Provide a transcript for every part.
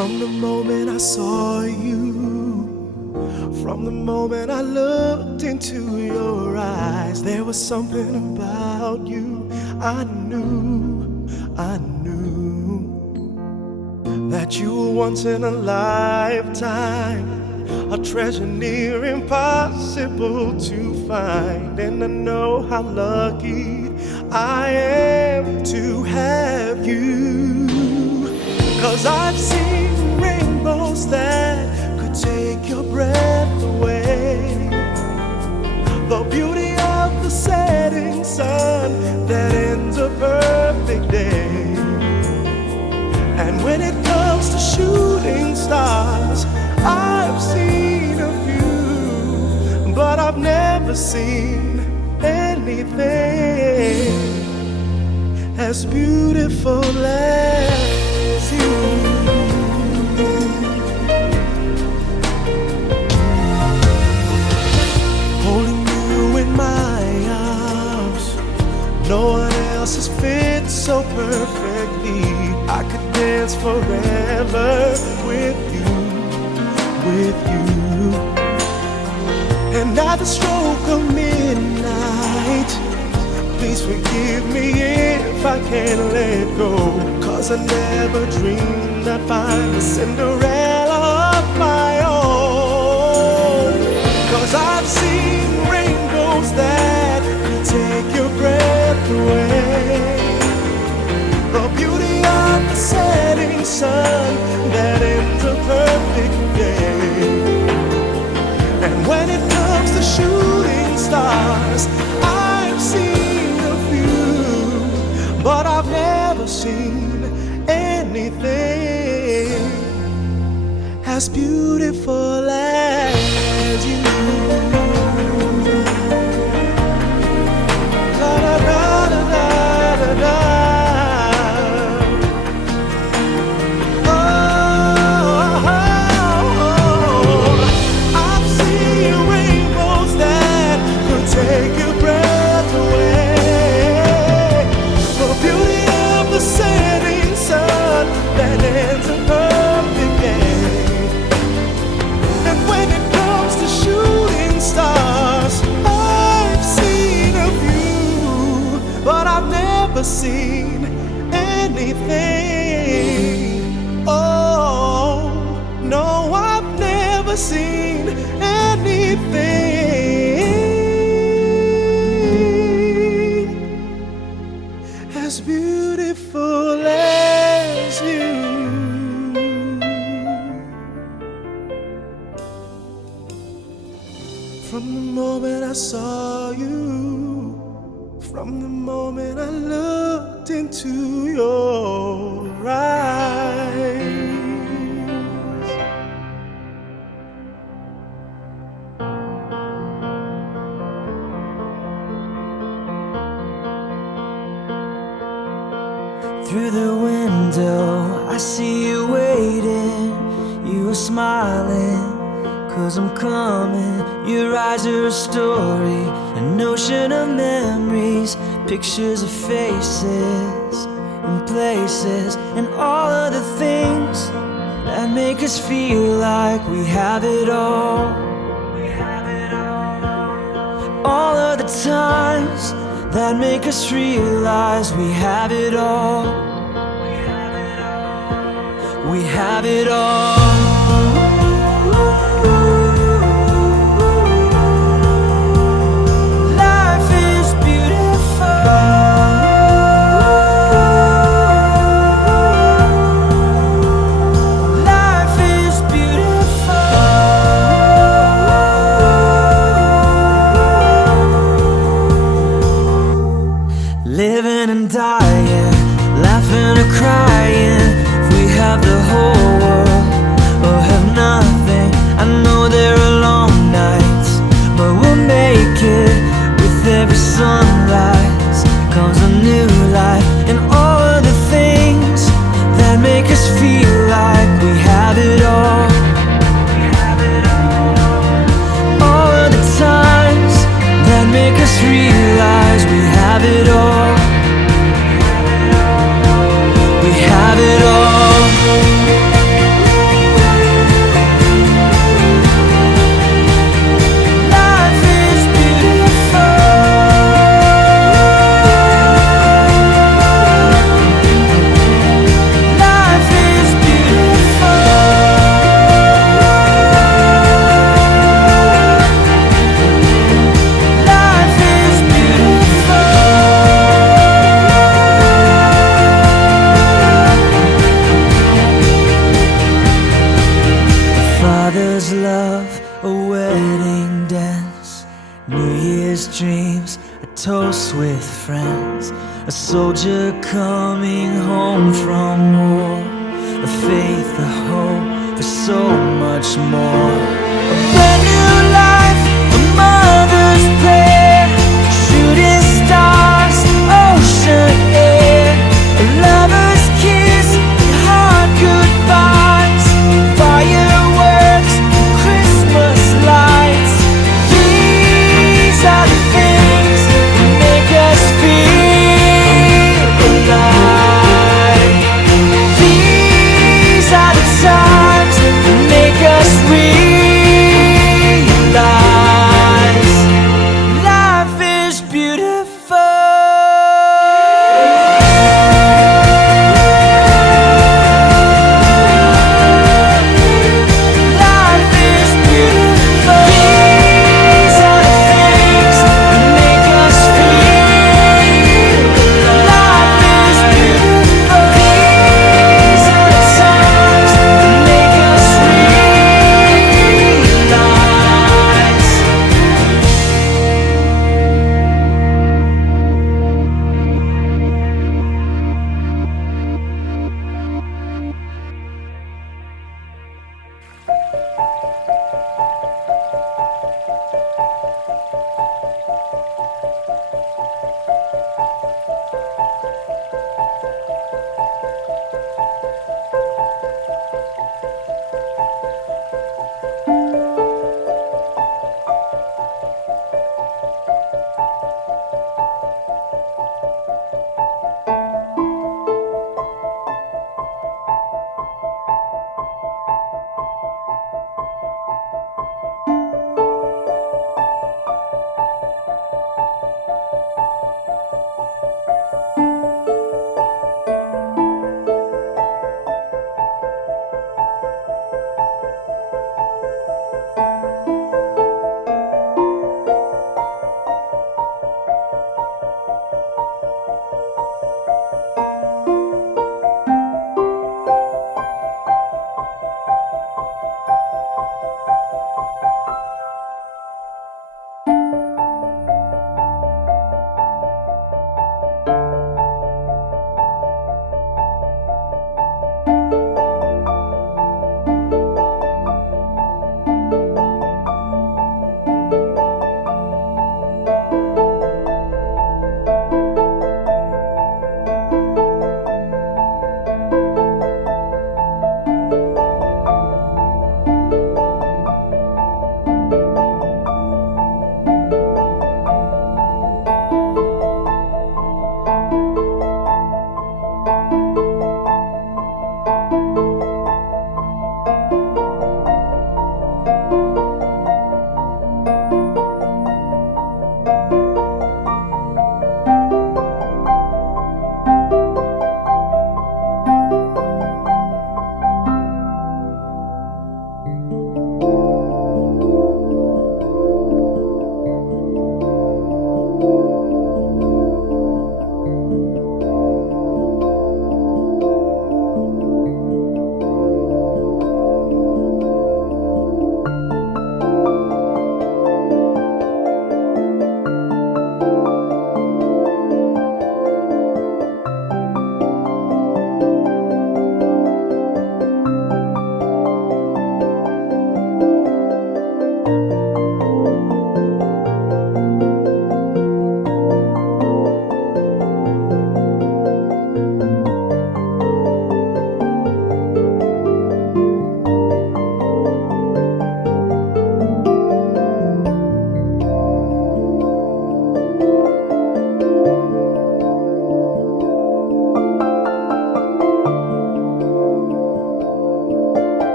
From the moment I saw you, from the moment I looked into your eyes, there was something about you I knew that you were once in a lifetime, a treasure near impossible to find. And I know how lucky I am to have you, 'cause I've seen rainbows that could take your breath away, the beauty of the setting sun that ends a perfect day. And when it comes to shooting stars, I've seen a few, but I've never seen anything as beautiful as you. Holding you in my arms, no one else has fit so perfectly. I could dance forever with you. And at the stroke of midnight, please forgive me if I can't let go, 'cause I never dreamed I'd find a Cinderella of my own. 'Cause I've seen rainbows that could take your breath away, the beauty of the setting sun that ends a perfect day. And when it comes to shooting stars, I've seen a few, but I've never seen anything as beautiful as you. Da da da da da da. Take your breath away, the beauty of the setting sun that ends a perfect day. And when it comes to shooting stars, I've seen a few, but I've never seen anything. Oh, no, I've never seen anything as beautiful as you. From the moment I saw you, from the moment I looked into your eyes. Through the window, I see you waiting. You are smiling, 'cause I'm coming. Your eyes are a story, an ocean of memories, pictures of faces and places, and all of the things that make us feel like we have it all. All of the times that make us realize we have it all. We have it all. Life is beautiful. Life is beautiful. Living and dying, laughing or crying, if we have the whole world or have nothing. I know there are long nights, but we'll make it. With every sunrise comes a new life, and all of the things that make us feel like we have it all. All of the times that make us realize we have it all. We have it all. a soldier coming home from war, a faith, a hope for so much more. A brand new life, a mother's prayer, shooting stars, ocean air, a lover's kiss, and hard goodbyes, fireworks, Christmas lights. These are the things that make us feel alive. These are the times that make us realize.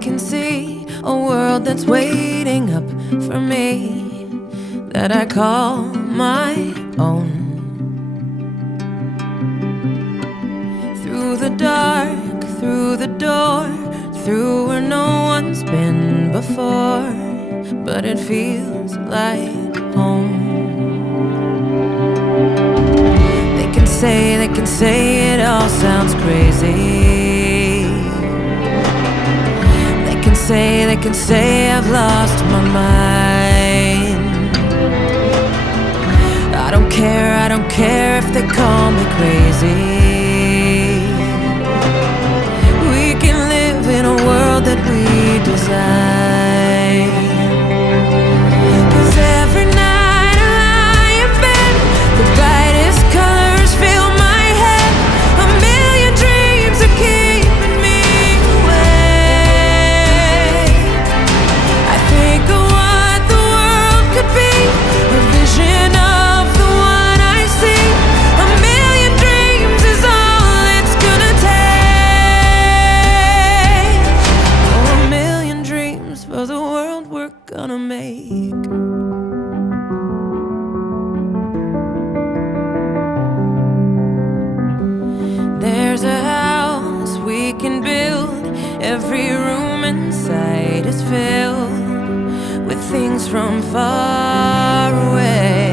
can see a world that's waiting up for me, that I call my own. Through the dark, through the door, through where no one's been before, but it feels like home. They can say it all sounds crazy. They can say I've lost my mind. I don't care if they call me crazy. We can live in a world that we design. 'Cause every night I lie in bed, the brightest colors fill my head. A million dreams are keeping me awake. I think of what the world could be, a vision of the one I see. A million dreams is all it's gonna take. Oh, a million dreams for the world we're gonna make. There's a house we can build. Every room inside is filled with things from far away.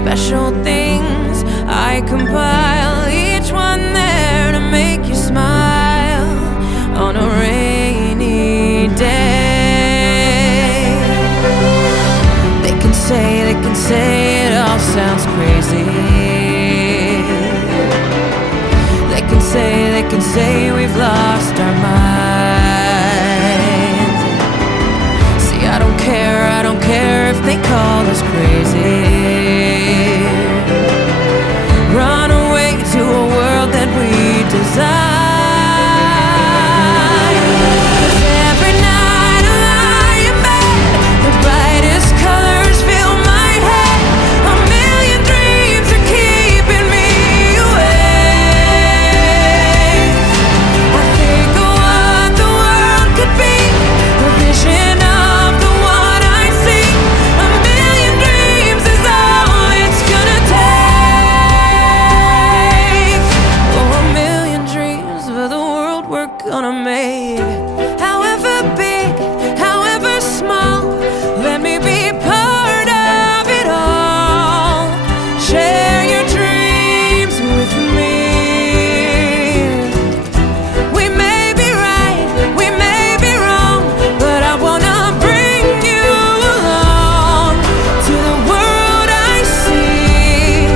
Special things I compile, each one there to make you smile on a rainy day. They can say it all sounds crazy. They can say we've lost our minds. See, I don't care if they call us crazy. Run away to a world that we design. 'Cause every night I lie in bed, the brightest colors fill my head. A million dreams are keeping me awake. I think of what the world could be, a vision of the one I see. A million dreams is all it's gonna take. Oh, a million dreams for the world we're gonna make. However big, however small, let me be part of it all. Share your dreams with me. We may be right, we may be wrong, but I wanna bring you along to the world I see,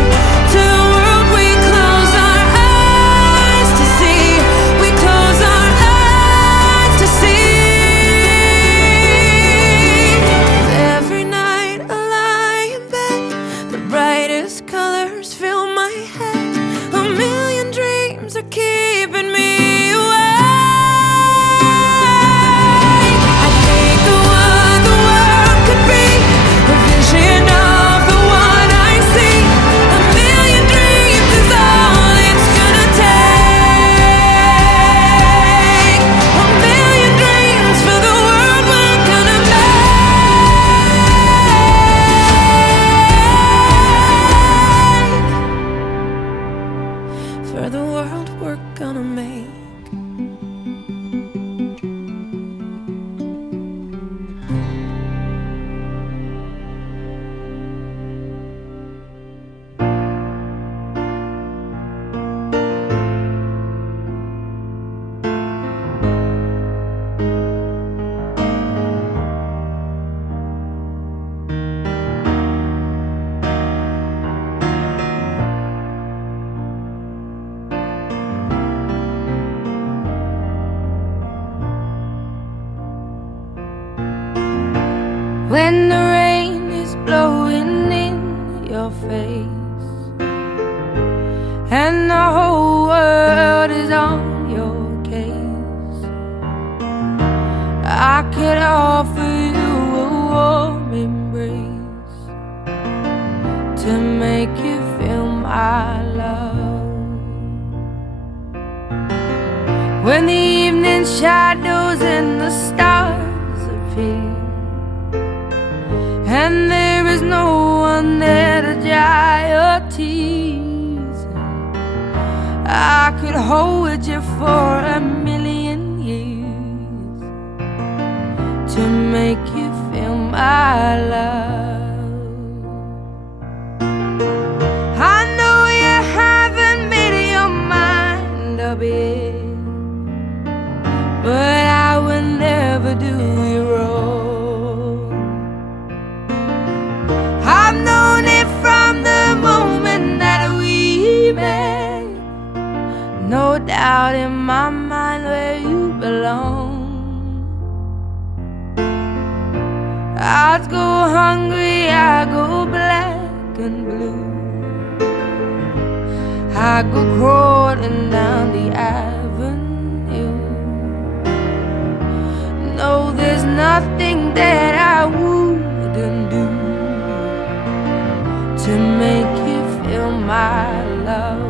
to the world we close our eyes to see. We close our eyes to see. Every night I lie in bed, the brightest colors fill my head. A million dreams are keeping me awake. I think of what the world could be, a vision of the one I see. A million dreams is all it's gonna take. A million dreams for the world we're gonna make. For the world we're gonna make. When the rain is blowing in your face and the whole world is on your case, I could offer you a warm embrace to make you feel my love. when the evening shadows and the stars appear, and there is no one there to dry your tears. I could hold you for a million years to make you feel my love. I know you haven't made your mind up yet, but I will never do you wrong. I've known it from the moment that we met, no doubt in my mind where you belong. I'd go hungry, I go black and blue, I go crawling down the avenue. No, there's nothing that I wouldn't do to make you feel my love.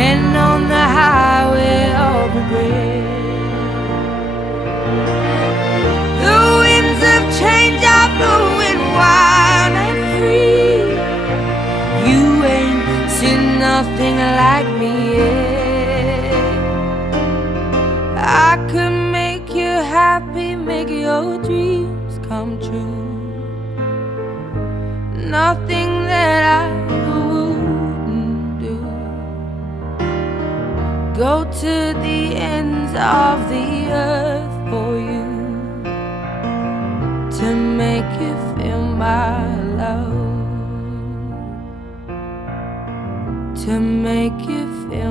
And on the highway of regret, the winds of change are blowing wild and free. You ain't seen nothing like me yet. I could make you happy, make your dreams come true. Nothing that I go to the ends of the earth for you to make you feel my love, to make you feel